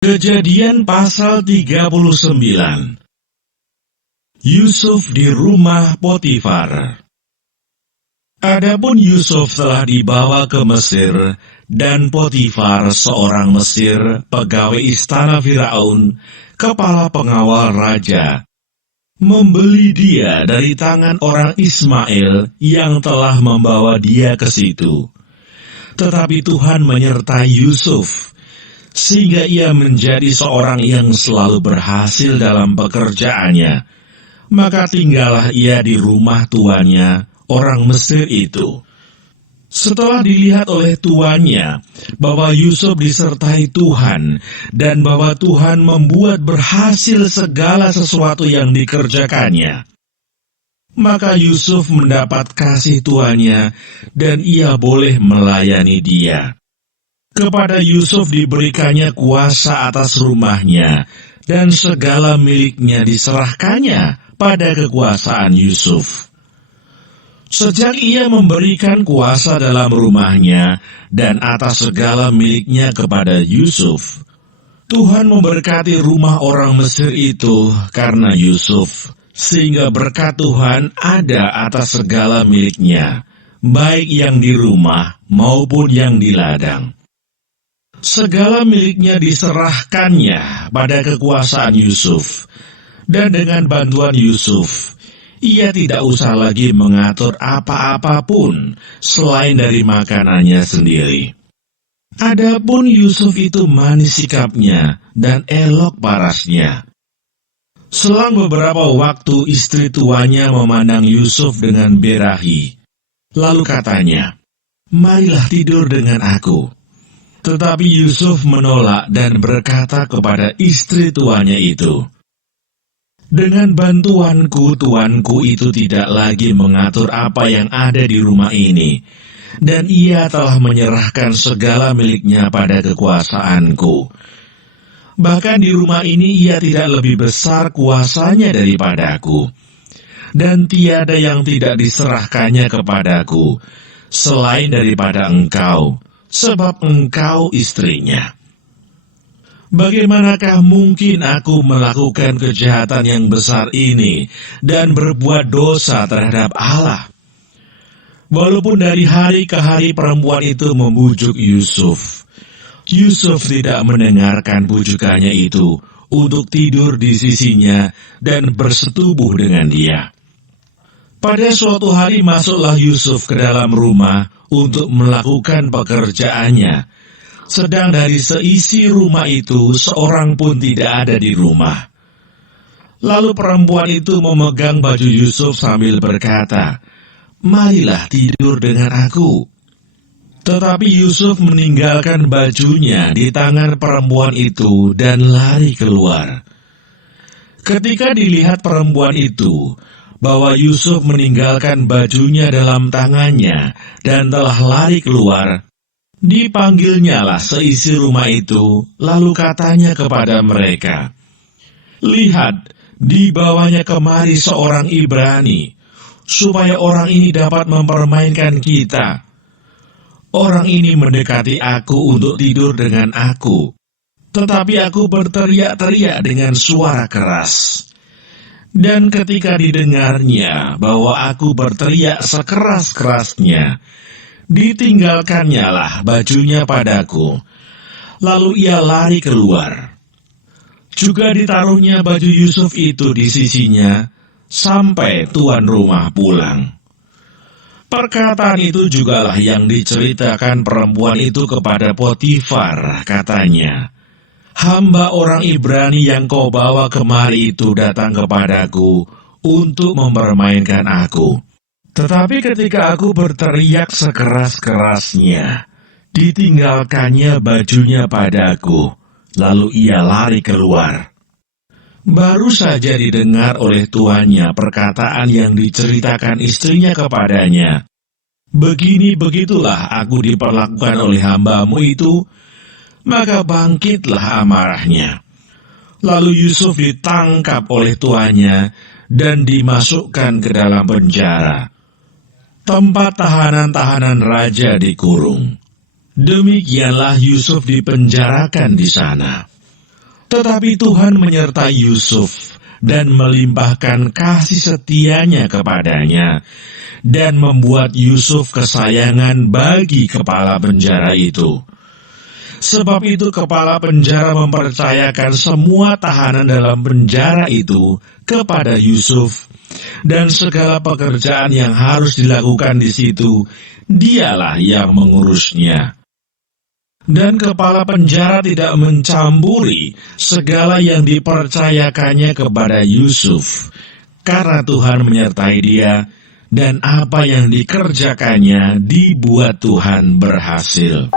Kejadian pasal 39. Yusuf di rumah Potifar. Adapun Yusuf telah dibawa ke Mesir, dan Potifar seorang Mesir, pegawai istana Firaun, kepala pengawal raja, membeli dia dari tangan orang Ismail yang telah membawa dia ke situ. Tetapi Tuhan menyertai Yusuf, sehingga ia menjadi seorang yang selalu berhasil dalam pekerjaannya. Maka tinggallah ia di rumah tuannya, orang Mesir itu. Setelah dilihat oleh tuannya bahwa Yusuf disertai Tuhan, dan bahwa Tuhan membuat berhasil segala sesuatu yang dikerjakannya, maka Yusuf mendapat kasih tuannya, dan ia boleh melayani dia. Kepada Yusuf diberikannya kuasa atas rumahnya, dan segala miliknya diserahkannya pada kekuasaan Yusuf. Sejak ia memberikan kuasa dalam rumahnya dan atas segala miliknya kepada Yusuf, Tuhan memberkati rumah orang Mesir itu karena Yusuf, sehingga berkat Tuhan ada atas segala miliknya, baik yang di rumah maupun yang di ladang. Segala miliknya diserahkannya pada kekuasaan Yusuf, dan dengan bantuan Yusuf, ia tidak usah lagi mengatur apa-apapun selain dari makanannya sendiri. Adapun Yusuf itu manis sikapnya dan elok parasnya. Selang beberapa waktu istri tuanya memandang Yusuf dengan berahi. Lalu katanya, "Marilah tidur dengan aku." Tetapi Yusuf menolak dan berkata kepada istri tuannya itu, "Dengan bantuanku, tuanku itu tidak lagi mengatur apa yang ada di rumah ini, dan ia telah menyerahkan segala miliknya pada kekuasaanku. Bahkan di rumah ini ia tidak lebih besar kuasanya daripadaku, dan tiada yang tidak diserahkannya kepadaku, selain daripada engkau, sebab engkau istrinya. Bagaimanakah mungkin aku melakukan kejahatan yang besar ini dan berbuat dosa terhadap Allah?" Walaupun dari hari ke hari perempuan itu membujuk Yusuf, Yusuf tidak mendengarkan bujukannya itu untuk tidur di sisinya dan bersetubuh dengan dia. Pada suatu hari masuklah Yusuf ke dalam rumah untuk melakukan pekerjaannya, sedang dari seisi rumah itu seorang pun tidak ada di rumah. Lalu perempuan itu memegang baju Yusuf sambil berkata, "Marilah tidur dengan aku." Tetapi Yusuf meninggalkan bajunya di tangan perempuan itu dan lari keluar. Ketika dilihat perempuan itu bahwa Yusuf meninggalkan bajunya dalam tangannya dan telah lari keluar, dipanggilnyalah seisi rumah itu, lalu katanya kepada mereka, "Lihat, dibawanya kemari seorang Ibrani, supaya orang ini dapat mempermainkan kita. Orang ini mendekati aku untuk tidur dengan aku, tetapi aku berteriak-teriak dengan suara keras. Dan ketika didengarnya bahwa aku berteriak sekeras-kerasnya, ditinggalkannya lah bajunya padaku, lalu ia lari keluar. Juga ditaruhnya baju Yusuf itu di sisinya, sampai tuan rumah pulang." Perkataan itu jugalah yang diceritakan perempuan itu kepada Potifar, katanya, "Hamba orang Ibrani yang kau bawa kemari itu datang kepadaku untuk mempermainkan aku. Tetapi ketika aku berteriak sekeras-kerasnya, ditinggalkannya bajunya padaku, lalu ia lari keluar." Baru saja didengar oleh tuannya perkataan yang diceritakan istrinya kepadanya, "Begini-begitulah aku diperlakukan oleh hambamu itu," maka bangkitlah amarahnya. Lalu Yusuf ditangkap oleh tuannya dan dimasukkan ke dalam penjara, tempat tahanan-tahanan raja dikurung. Demikianlah Yusuf dipenjarakan di sana. Tetapi Tuhan menyertai Yusuf dan melimpahkan kasih setianya kepadanya, dan membuat Yusuf kesayangan bagi kepala penjara itu. Sebab itu kepala penjara mempercayakan semua tahanan dalam penjara itu kepada Yusuf, dan segala pekerjaan yang harus dilakukan di situ, dialah yang mengurusnya. Dan kepala penjara tidak mencampuri segala yang dipercayakannya kepada Yusuf, karena Tuhan menyertai dia, dan apa yang dikerjakannya dibuat Tuhan berhasil.